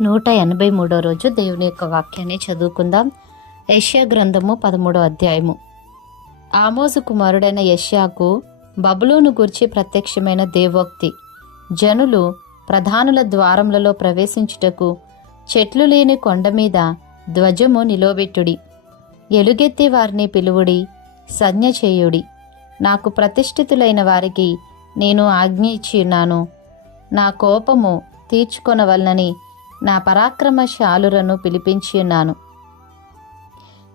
నూట ఎనభై మూడో రోజు దేవుని యొక్క వాక్యాన్ని చదువుకుందాం. యష్యా గ్రంథము పదమూడో అధ్యాయము. ఆమోజు కుమారుడైన యష్యాకు బబులోను గూర్చి ప్రత్యక్షమైన దేవోక్తి. జనులు ప్రధానుల ద్వారములలో ప్రవేశించుటకు చెట్లు లేని కొండ మీద ధ్వజము నిలోబెట్టుడి ఎలుగెత్తి వారిని పిలువుడి సంజ్ఞ చేయుడి. నాకు ప్రతిష్ఠితులైన వారికి నేను ఆజ్ఞ ఇచ్చి ఉన్నాను. నా కోపము తీర్చుకొనవలనని నా పరాక్రమశాలులను పిలిపించి ఉన్నాను.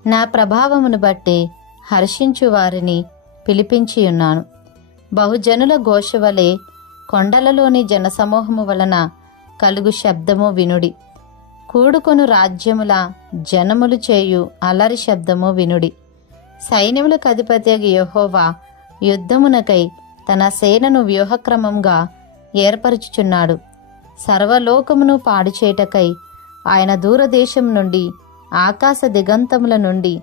నా ప్రభావమును బట్టి హర్షించు వారిని పిలిపించి ఉన్నాను. బహుజనుల ఘోష వలె కొండలలోని జనసమూహము వలన కలుగు శబ్దము వినుడి. కూడుకొను రాజ్యముల జనములు చేయు అలరి శబ్దము వినుడి. సైన్యములకు అధిపతి యహోవా యుద్ధమునకై తన సేనను వ్యూహక్రమంగా ఏర్పరచుచున్నాడు. సర్వలోకమును పాడుచేటకై ఆయన దూరదేశం నుండి ఆకాశ దిగంతముల నుండి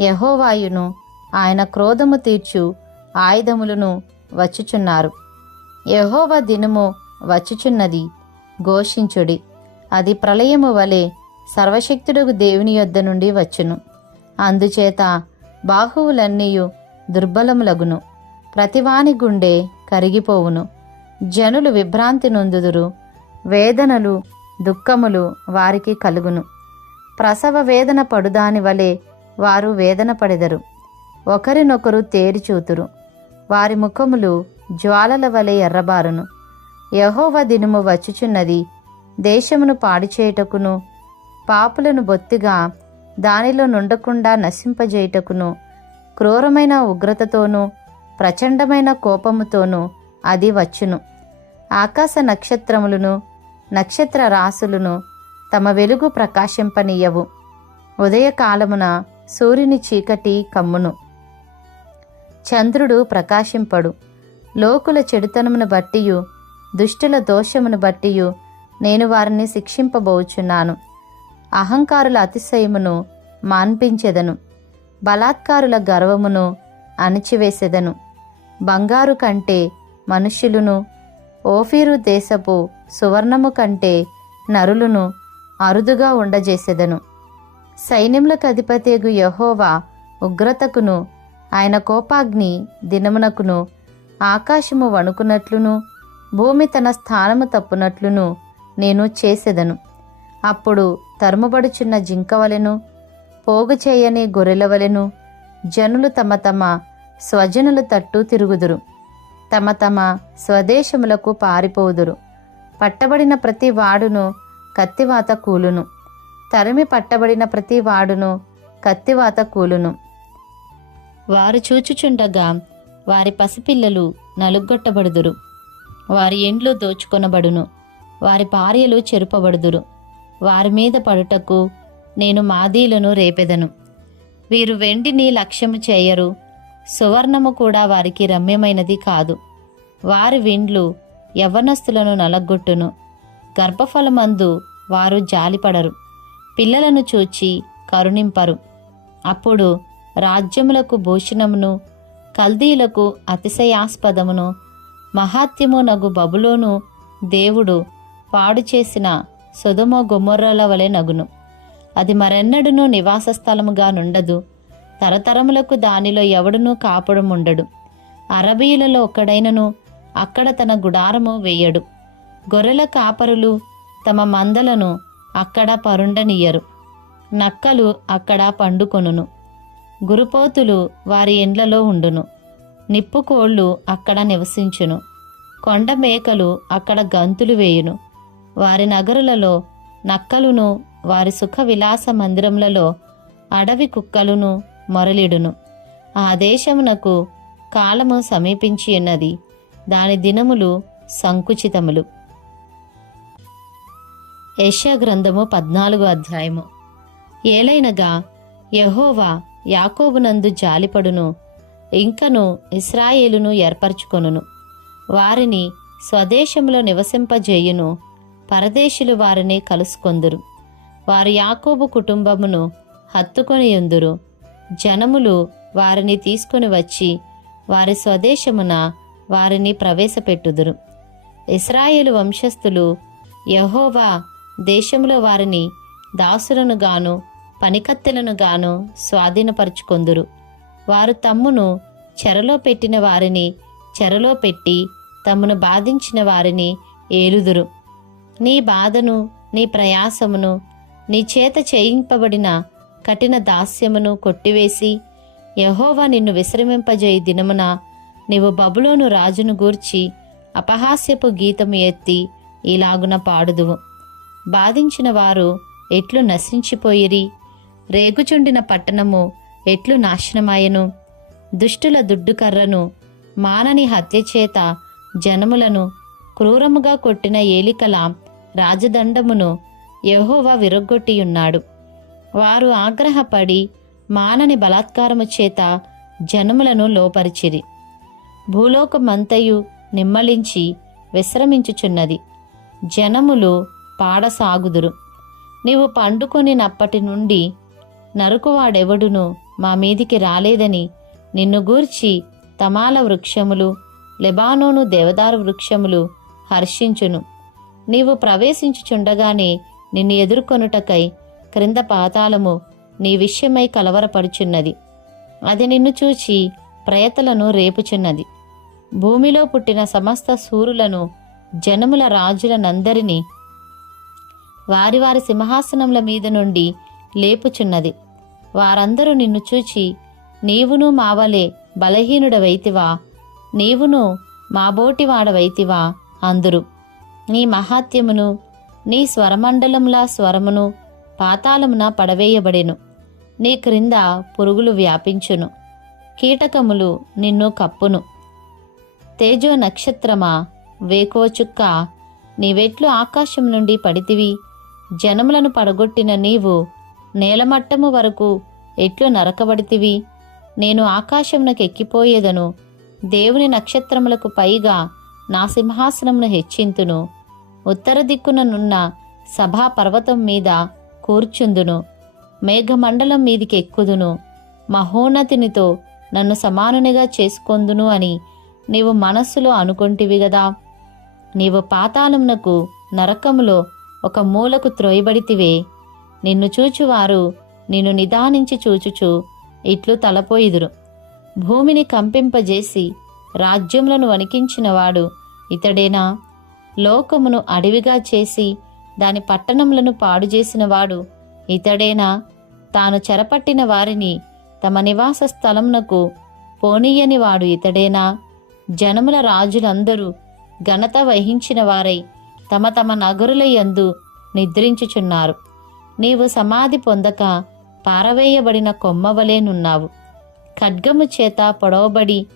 యహోవాయును ఆయన క్రోధము తీర్చు ఆయుధములను వచ్చుచున్నారు యహోవ దినము వచ్చుచున్నది ఘోషించుడి. అది ప్రళయము వలె సర్వశక్తుడు దేవుని యొద్ద నుండి వచ్చును. అందుచేత బాహువులన్నీయు దుర్బలములగును. ప్రతివాని గుండె కరిగిపోవును. జనులు విభ్రాంతి నొందుదురు. వేదనలు దుఃఖములు వారికి కలుగును. ప్రసవ వేదన పడుదాని వలె వారు వేదన పడెదరు. ఒకరినొకరు తేరి చూతురు. వారి ముఖములు జ్వాలల వలె ఎర్రబారును. యహోవ దినము వచ్చుచున్నది దేశమును పాడిచేయుటకును పాపులను బొత్తిగా దానిలో నుండకుండా నశింపజేయుటకును క్రూరమైన ఉగ్రతతోనూ ప్రచండమైన కోపముతోనూ అది వచ్చును. ఆకాశ నక్షత్రములను నక్షత్ర రాసులను తమ వెలుగు ప్రకాశింపనీయవు. ఉదయకాలమున సూర్యుని చీకటి కమ్మును. చంద్రుడు ప్రకాశింపడు. లోకుల చెడుతనమును బట్టియు దుష్టుల దోషమును బట్టియు నేను వారిని శిక్షింపబోచున్నాను. అహంకారుల అతిశయమును మాన్పించెదను. బలాత్కారుల గర్వమును అణిచివేసెదను. బంగారు కంటే మనుష్యులను ఓఫీరు దేశపు సువర్ణము కంటే నరులను అరుదుగా ఉండజేసెదను. సైన్యములకు అధిపతిగు యహోవా ఉగ్రతకును ఆయన కోపాగ్ని దినమునకును ఆకాశము వణుకునట్లును భూమి తన స్థానము తప్పునట్లును నేను చేసెదను. అప్పుడు తరుముబడుచున్న జింకవలెను పోగు చేయని గొర్రెలవలెను జనులు తమ తమ స్వజనుల తట్టు తిరుగుదురు. తమ తమ స్వదేశములకు పారిపోదురు. పట్టబడిన ప్రతి వాడును కత్తివాత కూలును. తరిమి పట్టబడిన ప్రతి వాడును కత్తివాత కూలును. వారు చూచుచుండగా వారి పసిపిల్లలు నలుగొట్టబడుదురు వారి ఎండ్లు దోచుకొనబడును. వారి భార్యలు చెరుపబడుదురు. వారి మీద పడుటకు నేను మాదీలను రేపెదను. వీరు వెండిని లక్ష్యము చేయరు. సువర్ణము కూడా వారికి రమ్యమైనది కాదు. వారి విండ్లు యవ్వనస్తులను నలగొట్టును. గర్భఫలమందు వారు జాలిపడరు. పిల్లలను చూచి కరుణింపరు. అప్పుడు రాజ్యములకు భూషణమును కల్దీలకు అతిశయాస్పదమును మహాత్యము నగు బబులోను దేవుడు పాడు చేసిన సుధమ గుమ్మర్రల వలె నగును. అది మరెన్నడును నివాస స్థలముగా నుండదు. తరతరములకు దానిలో ఎవడునూ కాపుడముండడు అరబీయులలో ఒక్కడైనను అక్కడ తన గుడారము వేయడు. గొర్రెల కాపరులు తమ మందలను అక్కడ పరుండనియ్యరు. నక్కలు అక్కడ పండుకొనును. గురుపోతులు వారి ఇండ్లలో ఉండును. నిప్పుకోళ్ళు అక్కడ నివసించును. కొండ మేకలు అక్కడ గంతులు వేయును. వారి నగరులలో నక్కలును వారి సుఖ విలాస మందిరములలో అడవి కుక్కలును మరలిడును. ఆ దేశమునకు కాలము సమీపించి ఉన్నది. దాని దినములు సంకుచితములు. యెషయా గ్రంథము పద్నాలుగు అధ్యాయము. ఏలైనగా యహోవా యాకోబునందు జాలిపడును ఇంకను ఇస్రాయేలును ఏర్పరచుకొనును. వారిని స్వదేశములో నివసింపజేయును పరదేశులు వారిని కలుసుకొందురు. వారు యాకోబు కుటుంబమును హత్తుకొని ఎందురు జనములు వారిని తీసుకొని వచ్చి వారి స్వదేశమున వారిని ప్రవేశపెట్టుదురు. ఇస్రాయేలు వంశస్థులు యహోవా దేశంలో వారిని దాసులను గాను పనికత్తెలను గాను స్వాధీనపరుచుకొందురు. వారు తమ్మును చెరలో పెట్టిన వారిని చెరలో పెట్టి తమను బాధించిన వారిని ఏలుదురు. నీ బాధను నీ ప్రయాసమును నీ చేత చేయింపబడిన కఠిన దాస్యమును కొట్టివేసి యహోవా నిన్ను విశ్రమింపజేయి దినమున నీవు బబులోను రాజును గూర్చి అపహాస్యపు గీతము ఎత్తి ఇలాగున పాడుదువు. బాధించిన వారు ఎట్లు నశించిపోయిరి? రేగుచుండిన పట్టణము ఎట్లు నాశనమాయను? దుష్టుల దుడ్డుకర్రను మానని హత్య చేత జనములను క్రూరముగా కొట్టిన ఏలికల రాజదండమును యహోవా విరగ్గొట్టియున్నాడు. వారు ఆగ్రహపడి మానని బలాత్కారము చేత జనములను లోపరిచిరి. భూలోకమంతయు నిమ్మలించి విశ్రమించుచున్నది. జనములు పాడసాగుదురు. నీవు పండుకొనినప్పటి నుండి నరుకువాడెవడును మా మీదికి రాలేదని నిన్ను గూర్చి తమాల వృక్షములు లెబానోను దేవదారు వృక్షములు హర్షించును. నీవు ప్రవేశించుచుండగానే నిన్ను ఎదుర్కొనుటకై క్రింద పాతాళము నీ విషయమై కలవరపడుచున్నది. అది నిన్ను చూచి ప్రయతలను రేపుచున్నది. భూమిలో పుట్టిన సమస్త సూరులను జనముల రాజులనందరినీ వారి వారి సింహాసనముల మీద నుండి లేపుచున్నది. వారందరూ నిన్ను చూచి నీవును మావలే బలహీనుడవైతివా నీవును మాబోటివాడవైతివా అందురు. నీ మహాత్యమును నీ స్వరమండలంలా స్వరమును పాతాళమున పడవేయబడెను. నీ క్రింద పురుగులు వ్యాపించును. కీటకములు నిన్ను కప్పును. తేజో నక్షత్రమా వేకోచుక్క నీవెట్లు ఆకాశం నుండి పడితివి. జనములను పడగొట్టిన నీవు నేలమట్టము వరకు ఎట్లు నరకబడితివి. నేను ఆకాశమునకు ఎక్కిపోయేదను. దేవుని నక్షత్రములకు పైగా నా సింహాసనమును హెచ్చింతును. ఉత్తర దిక్కుననున్న సభా పర్వతం మీద కూర్చుందును. మేఘమండలం మీదికి ఎక్కుదును. మహోన్నతినితో నన్ను సమానునిగా చేసుకొందును అని నీవు మనస్సులో అనుకొంటివి గదా. నీవు పాతాళమునకు నరకములో ఒక మూలకు త్రోయబడితివే. నిన్ను చూచువారు నిన్ను నిదానించి చూచుచు ఇట్లు తలపోయిదురు. భూమిని కంపింపజేసి రాజ్యములను వణికించినవాడు ఇతడేనా? లోకమును అడవిగా చేసి దాని పట్టణములను పాడు చేసినవాడు ఇతడేనా? తాను చెరపట్టిన వారిని తమ నివాస స్థలమునకు పోనీయని వాడు ఇతడేనా? జనముల రాజులందరూ ఘనత వహించిన వారై తమ తమ నగరుల యందు నిద్రించుచున్నారు. నీవు సమాధి పొందక పారవేయబడిన కొమ్మవలేనున్నావు ఖడ్గము చేత పొడవబడి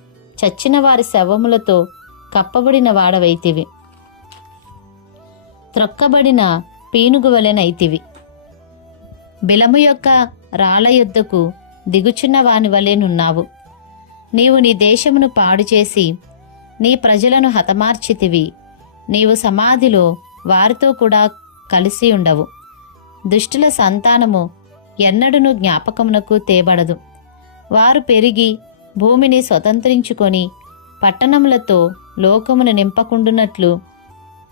చచ్చిన వారి శవములతో కప్పబడిన వాడవైతివి. త్రొక్కబడిన పీనుగు వలెనైతివి బిలము యొక్క రాళ్ళ యుద్ధకు దిగుచున్న వాని వలెనున్నావు నీవు నీ దేశమును పాడు చేసి నీ ప్రజలను హతమార్చితివి. నీవు సమాధిలో వారితో కూడా కలిసి ఉండవు. దుష్టుల సంతానము ఎన్నడును జ్ఞాపకమునకు తేబడదు. వారు పెరిగి భూమిని స్వతంత్రించుకొని పట్టణములతో లోకమును నింపకుండునట్లు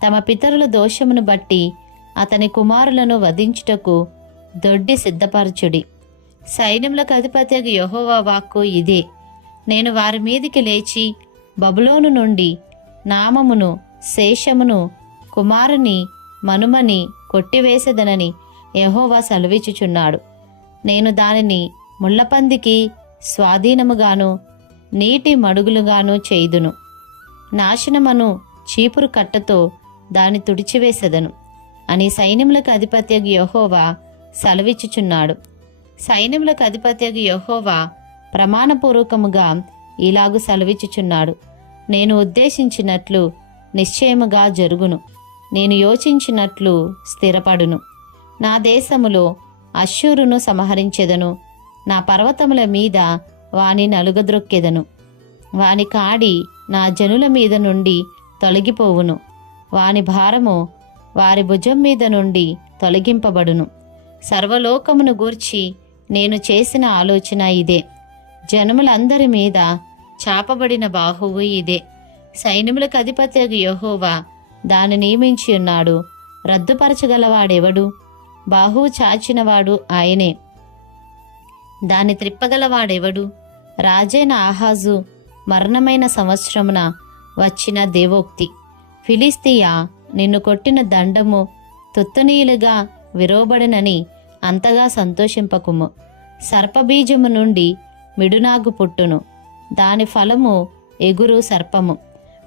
తమ పితరుల దోషమును బట్టి అతని కుమారులను వధించుటకు దొడ్డి సిద్ధపరచుడి. సైన్యములకు అధిపతి యహోవా వాక్కు ఇదే. నేను వారి మీదికి లేచి బబులోను నుండి నామమును శేషమును కుమారుని మనుమని కొట్టివేసేదనని యహోవా సెలవిచ్చుచున్నాడు. నేను దానిని ముళ్ళపందికి స్వాధీనముగాను నీటి మడుగులుగాను చేయుదును. నాశనమను చీపురు కట్టతో దాన్ని తుడిచివేసెదను. అని సైన్యములకు అధిపత్యగు యహోవా సెలవిచ్చుచున్నాడు. సైన్యములకు అధిపత్యగు యహోవా ప్రమాణపూర్వకముగా ఇలాగు సెలవిచ్చుచున్నాడు. నేను ఉద్దేశించినట్లు నిశ్చయముగా జరుగును. నేను యోచించినట్లు స్థిరపడును. నా దేశములో అశ్షూరును సంహరించెదను. నా పర్వతముల మీద వాని నలుగద్రొక్కెదను వాని కాడి నా జనుల మీద నుండి తొలగిపోవును. వాని భారము వారి భుజం మీద నుండి తొలగింపబడును. సర్వలోకమును గూర్చి నేను చేసిన ఆలోచన ఇదే. జనములందరి మీద చాపబడిన బాహువు ఇదే. సైన్యములకు అధిపతి యహోవా దాన్ని నియమించి ఉన్నాడు. రద్దుపరచగలవాడెవడు? బాహువు చాచినవాడు ఆయనే. దాన్ని త్రిప్పగలవాడెవడు? రాజైన ఆహాజు మరణమైన సంవత్సరమున వచ్చిన దేవోక్తి. ఫిలిస్తీయా నిన్ను కొట్టిన దండము తుత్తనీయులుగా విరోబడనని అంతగా సంతోషింపకుము. సర్పబీజము నుండి మిడునాగు పుట్టును. దాని ఫలము ఎగురు సర్పము.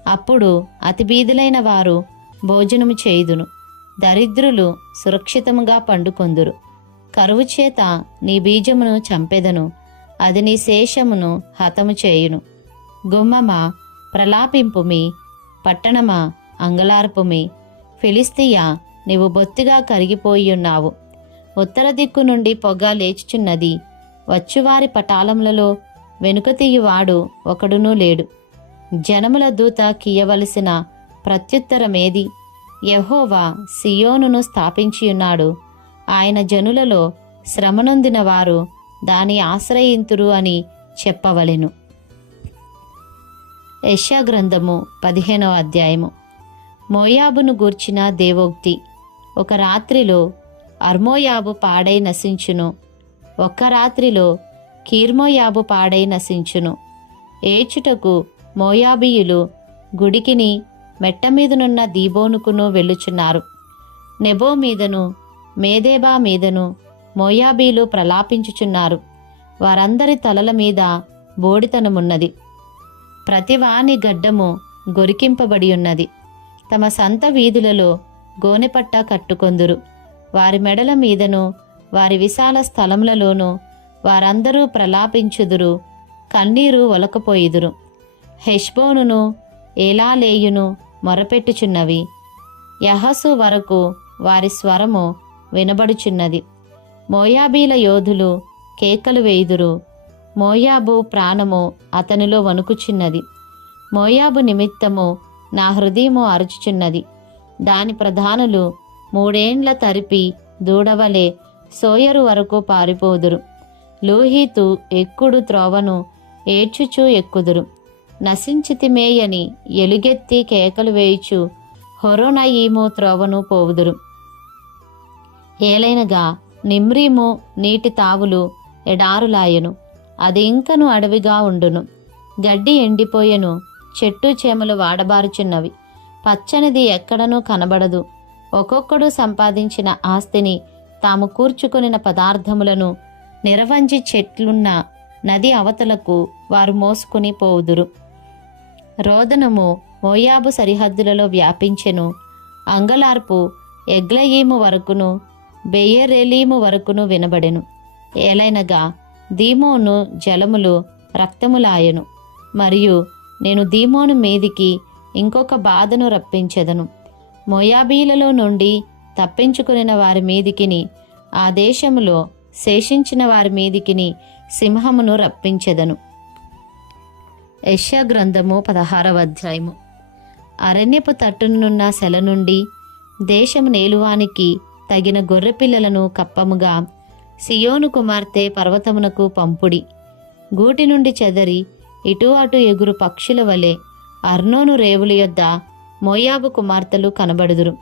అప్పుడు అతిబీదులైన వారు భోజనము చేయుదును. దరిద్రులు సురక్షితముగా పండుకొందురు. కరువు చేత నీ బీజమును చంపెదను. అది నీ శేషమును హతము చేయును. గుమ్మమా ప్రలాపింపుమి పట్టణమా అంగలార్పుమి. ఫిలిస్తియా నీవు బొత్తిగా కరిగిపోయియున్నావు. ఉత్తర దిక్కు నుండి పొగ లేచుచున్నది. వచ్చువారి పటాలములలో వెనుకతీయువాడు ఒకడునూ లేడు. జనముల దూత కీయవలసిన ప్రత్యుత్తరమేది? యహోవా సియోనును స్థాపించియున్నాడు. ఆయన జనులలో శ్రమనొందిన వారు దాని ఆశ్రయింతురు అని చెప్పవలెను. యశా గ్రంథము పదిహేనవ అధ్యాయము. మోయాబును గూర్చిన దేవోక్తి. ఒక రాత్రిలో అర్మోయాబు పాడై నశించును. ఒక్క రాత్రిలో కీర్మోయాబు పాడై నశించును. ఏచుటకు మోయాబీయులు గుడికిని మెట్ట మీదనున్న దీబోనుకును వెళ్ళుచున్నారు. నెబో మీదను మేదేబా మీదను మోయాబీలు ప్రలాపించుచున్నారు. వారందరి తలల మీద బోడితనమున్నది. ప్రతివాని గడ్డము గొరికింపబడి ఉన్నది తమ సంత వీధులలో గోనెపట్ట కట్టుకొందురు. వారి మెడల మీదను వారి విశాల స్థలములలోనూ వారందరూ ప్రలాపించుదురు కన్నీరు ఒలకపోయిదురు. హెష్బోనును ఏలాలేయును మొరపెట్టుచున్నవి. యహసు వరకు వారి స్వరము వినబడుచున్నది. మోయాబీల యోధులు కేకలు వేయుదురు. మోయాబు ప్రాణము అతనిలో వణుకుచున్నది. మోయాబు నిమిత్తము నా హృదయము అరుచుచున్నది. దాని ప్రధానులు మూడేండ్ల తరిపి దూడవలే సోయరు వరకు పారిపోదురు. లోహీతు ఎక్కుడు త్రోవను ఏడ్చుచూ ఎక్కుదురు. నశించితిమేయని ఎలుగెత్తి కేకలు వేయుచు హొరోనయీము త్రోవను పోవుదురు. ఏలైనగా నిమ్రీము నీటి తావులు ఎడారులాయను. అది ఇంకను అడవిగా ఉండును. గడ్డి ఎండిపోయెను. చెట్టు చేమలు వాడబారుచున్నవి. పచ్చనిది ఎక్కడనూ కనబడదు. ఒక్కొక్కడు సంపాదించిన ఆస్తిని తాము కూర్చుకొనిన పదార్థములను నిరవంజి చెట్లున్న నది అవతలకు వారు మోసుకుని పోవుదురు. రోదనము మోయాబు సరిహద్దులలో వ్యాపించెను. అంగలార్పు ఎగ్లయీము వరకును బెయ్యరెలీము వరకును వినబడెను. ఏలైనగా దీమోను జలములు రక్తములాయను. మరియు నేను దీమోను మీదికి ఇంకొక బాధను రప్పించెదను. మొయాబీలలో నుండి తప్పించుకుని వారి మీదికిని ఆ దేశములో శేషించిన వారి మీదికిని సింహమును రప్పించెదను. యష్యా గ్రంథము పదహారవ అధ్యాయము. అరణ్యపు తట్టునున్న సెల నుండి దేశము నేలువానికి తగిన గొర్రెపిల్లలను కప్పముగా సియోను కుమార్తె పర్వతమునకు పంపుడి. గూటి నుండి చెదరి ఇటు అటు ఎగురు పక్షుల వలె అర్నోను రేవుల యొద్ద మోయాబు కుమార్తెలు కనబడుదురు.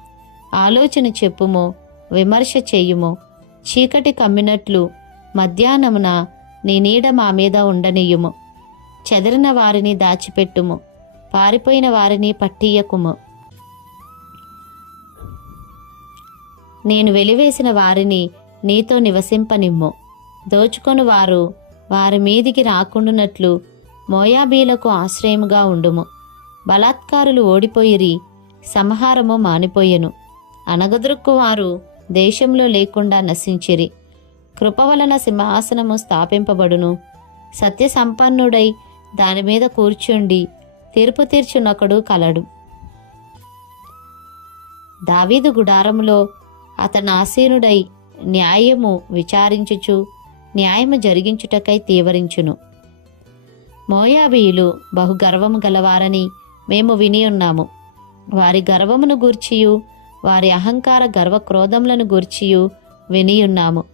ఆలోచన చెప్పుము విమర్శ చేయుము. చీకటి కమ్మినట్లు మధ్యాహ్నమున నీ నీడ మా మీద ఉండనీయుము. చెదరిన వారిని దాచిపెట్టుము పారిపోయిన వారిని పట్టియకుము నేను వెలివేసిన వారిని నీతో నివసింపనిమ్ము. దోచుకొని వారు వారి మీదికి రాకుండునట్లు మోయాబీలకు ఆశ్రయముగా ఉండుము. బలాత్కారులు ఓడిపోయిరి సంహారము మానిపోయెను. అనగదొరుక్కు వారు దేశంలో లేకుండా నశించిరి. కృప వలన సింహాసనము స్థాపింపబడును. సత్య సంపన్నుడై దాని మీద కూర్చుండి తీర్పు తీర్చునొకడు కలడు. దావీదు గుడారములో అతను ఆసీనుడై న్యాయము విచారించుచు న్యాయము జరిగించుటకై తీవరించును. మోయాబీయులు బహు గర్వము గలవారని మేము విని ఉన్నాము. వారి గర్వమును గూర్చియు వారి అహంకార గర్వ క్రోధములను గూర్చియు వినియున్నాము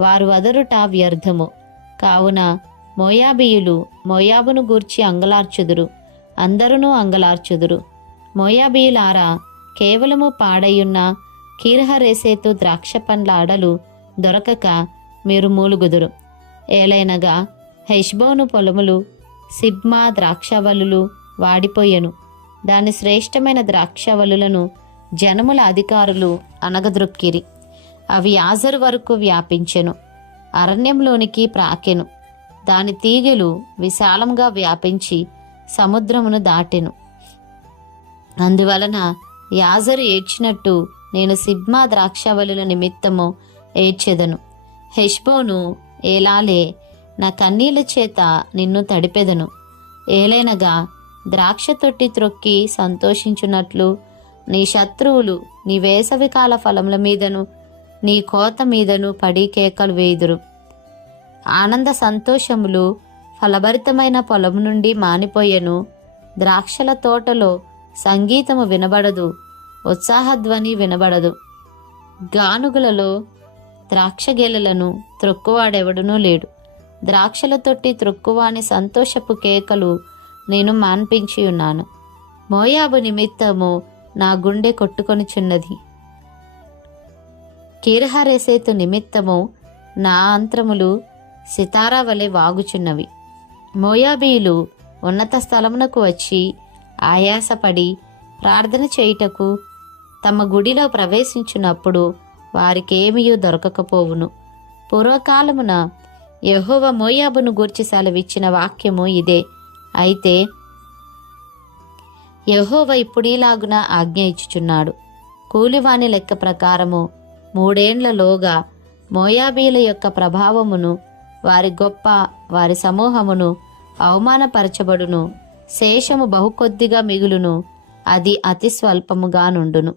వారు వదరుట వ్యర్థము. కావున మోయాబీయులు మోయాబును గూర్చి అంగలార్చుదురు అందరును అంగలార్చుదురు. మోయాబీయులారా కేవలము పాడయున్న కీరహరేసేతు ద్రాక్ష పండ్ల అడలు దొరకక మీరు మూలుగుదురు. ఏలైనగా హెష్బోను పొలములు సిబ్మా ద్రాక్షవల్లులు వాడిపోయెను. దాని శ్రేష్టమైన ద్రాక్షవల్లులను జనముల అధికారులు అనగద్రొక్కిరి అవి యాజరు వరకు వ్యాపించెను. అరణ్యంలోనికి ప్రాకెను. దాని తీగెలు విశాలంగా వ్యాపించి సముద్రమును దాటెను. అందువలన యాజరు ఏడ్చినట్టు నేను సిబ్మా ద్రాక్షవలుల నిమిత్తము ఏడ్చెదను. హెష్బోను ఏలాలే నా కన్నీళ్ళ చేత నిన్ను తడిపెదను. ఏలైనగా ద్రాక్ష తొట్టి త్రొక్కి సంతోషించున్నట్లు నీ శత్రువులు నీ వేసవికాల ఫలముల మీదను నీ కోత మీదను పడి కేకలు వేయుదురు. ఆనంద సంతోషములు ఫలభరితమైన పొలము నుండి మానిపోయెను. ద్రాక్షల తోటలో సంగీతము వినబడదు ఉత్సాహధ్వని వినబడదు. గానుగులలో ద్రాక్ష గెలలను త్రొక్కువాడెవడునూ లేడు. ద్రాక్షల తొట్టి త్రొక్కువాని సంతోషపు కేకలు నేను మాన్పించి ఉన్నాను మోయాబు నిమిత్తము నా గుండె కొట్టుకొనిచున్నది. కీరహరేసేతు నిమిత్తము నా అంత్రములు సితారా వలె వాగుచున్నవి. మోయాబీలు ఉన్నత స్థలమునకు వచ్చి ఆయాసపడి ప్రార్థన చేయుటకు తమ గుడిలో ప్రవేశించినప్పుడు వారికేమీ దొరకకపోవును. పూర్వకాలమున యహోవ మోయాబును గూర్చి సెలవిచ్చిన వాక్యము ఇదే. అయితే యహోవ ఇప్పుడీలాగున ఆజ్ఞ ఇచ్చుచున్నాడు. కూలివాని లెక్క ప్రకారము మూడేండ్లలోగా మోయాబీల యొక్క ప్రభావమును వారి గొప్ప వారి సమూహమును అవమానపరచబడును. శేషము బహుకొద్దిగా మిగులును. అది అతి స్వల్పముగా నుండును